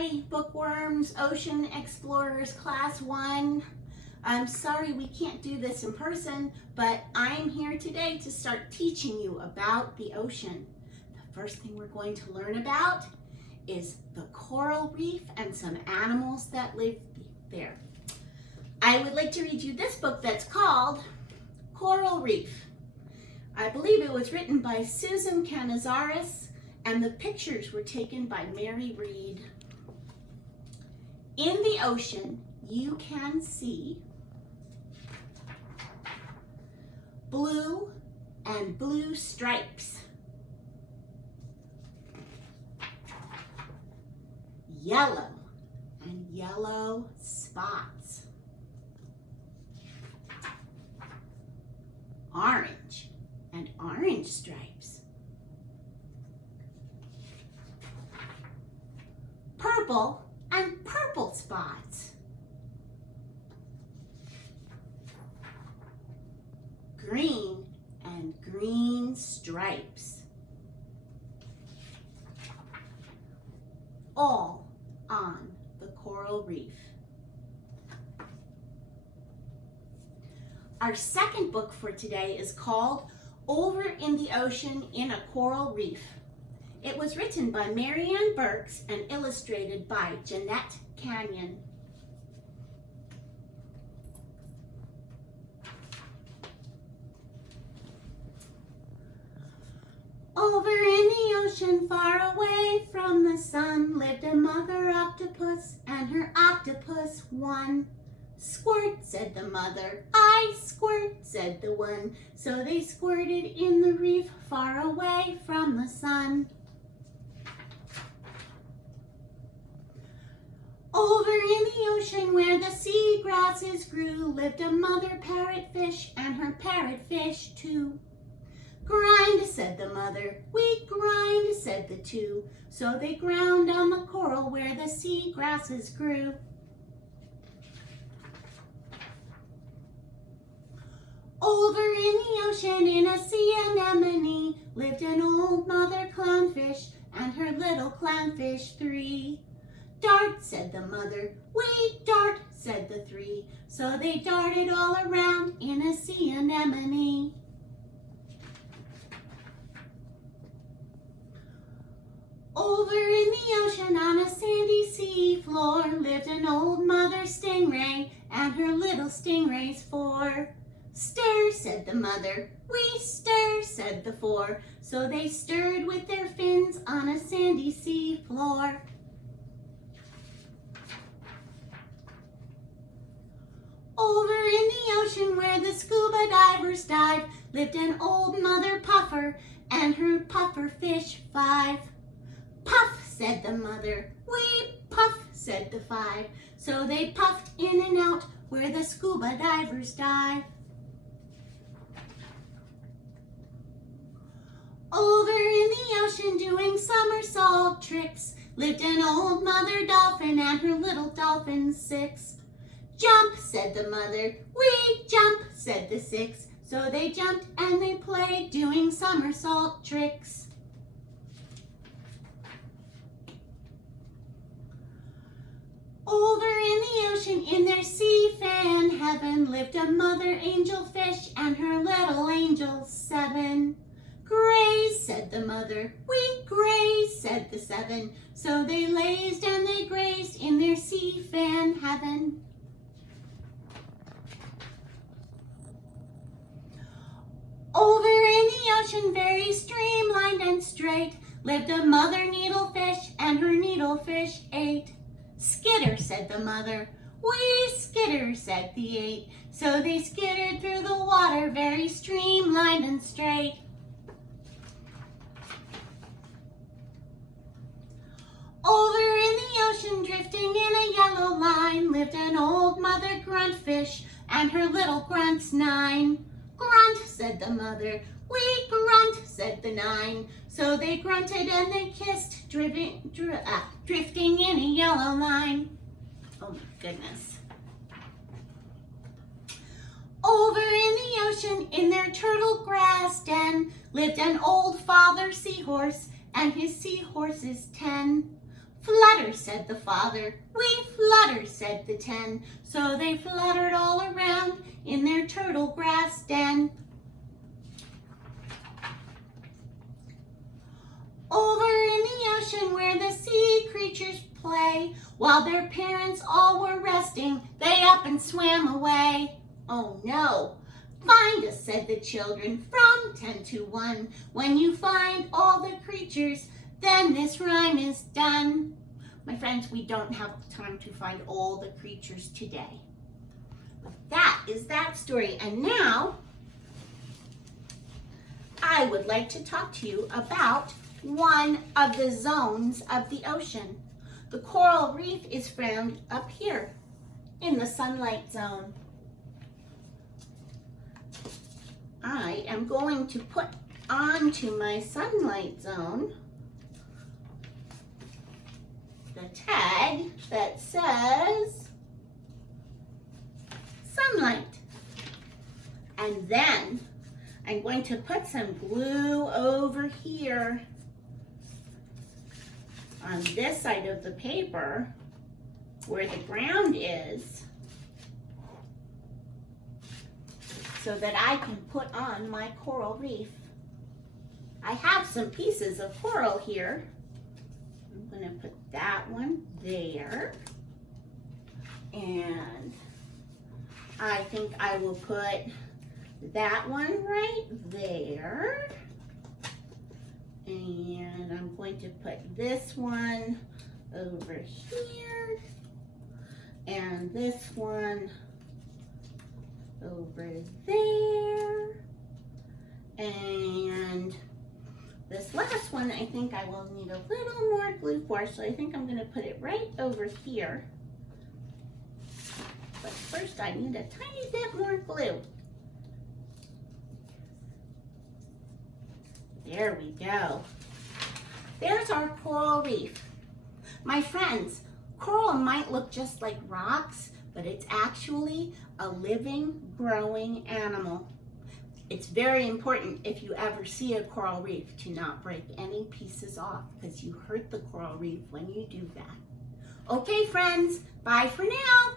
Hi, Bookworms, Ocean Explorers, Class 1. I'm sorry we can't do this in person, but I'm here today to start teaching you about the ocean. The first thing we're going to learn about is the coral reef and some animals that live there. I would like to read you this book that's called Coral Reef. I believe it was written by Susan Canizares, and the pictures were taken by Mary Reed. In the ocean, you can see blue and blue stripes, yellow and yellow spots, orange and orange stripes, purple and purple spots, green and green stripes, all on the coral reef. Our second book for today is called Over in the Ocean in a Coral Reef. It was written by Marianne Burks and illustrated by Jeanette Canyon. Over in the ocean, far away from the sun, lived a mother octopus and her octopus one. Squirt, said the mother. I squirt, said the one. So they squirted in the reef, far away from the sun. Over in the ocean where the sea grasses grew, lived a mother parrotfish and her parrotfish too. Grind, said the mother. We grind, said the two. So they ground on the coral where the sea grasses grew. Over in the ocean in a sea anemone lived an old mother clownfish and her little clownfish three. Dart, said the mother. We dart, said the three. So they darted all around in a sea anemone. Over in the ocean on a sandy sea floor lived an old mother stingray and her little stingrays four. Stir, said the mother. We stir, said the four. So they stirred with their fins on a sandy sea floor. Over in the ocean where the scuba divers dive lived an old mother puffer and her puffer fish five. Puff, said the mother. We puff, said the five. So they puffed in and out where the scuba divers dive. Over in the ocean doing somersault tricks lived an old mother dolphin and her little dolphins six. Jump, said the mother. We jump, said the six. So they jumped and they played doing somersault tricks. Over in the ocean in their sea fan heaven lived a mother angelfish and her little angels seven. Graze, said the mother. We graze, said the seven. So they lazed and they grazed in their sea fan heaven. Over in the ocean, very streamlined and straight, lived a mother needlefish and her needlefish eight. Skitter, said the mother. We skitter, said the eight. So they skittered through the water, very streamlined and straight. Over in the ocean, drifting in a yellow line, lived an old mother gruntfish and her little grunts nine. Grunt, said the mother. We grunt, said the nine. So they grunted and they kissed, drifting in a yellow line. Oh my goodness. Over in the ocean, in their turtle grass den, lived an old father seahorse and his seahorses 10. Flutter, said the father. We flutter, said the 10. So they fluttered all around in their turtle grass den. Over in the ocean where the sea creatures play, while their parents all were resting, they up and swam away. Oh no! Find us, said the children, from 10 to 1. When you find all the creatures, then this rhyme is done. My friends, we don't have time to find all the creatures today. But that is that story. And now, I would like to talk to you about one of the zones of the ocean. The coral reef is found up here in the sunlight zone. I am going to put onto my sunlight zone the tag that says sunlight. And then I'm going to put some glue over here on this side of the paper where the ground is, so that I can put on my coral reef. I have some pieces of coral here. I'm going to put that one there. And I think I will put that one right there. And I'm going to put this one over here. And this one over there. And this last one, I think I will need a little more glue for, so I think I'm going to put it right over here. But first I need a tiny bit more glue. There we go. There's our coral reef. My friends, coral might look just like rocks, but it's actually a living, growing animal. It's very important if you ever see a coral reef to not break any pieces off, because you hurt the coral reef when you do that. Okay, friends, bye for now.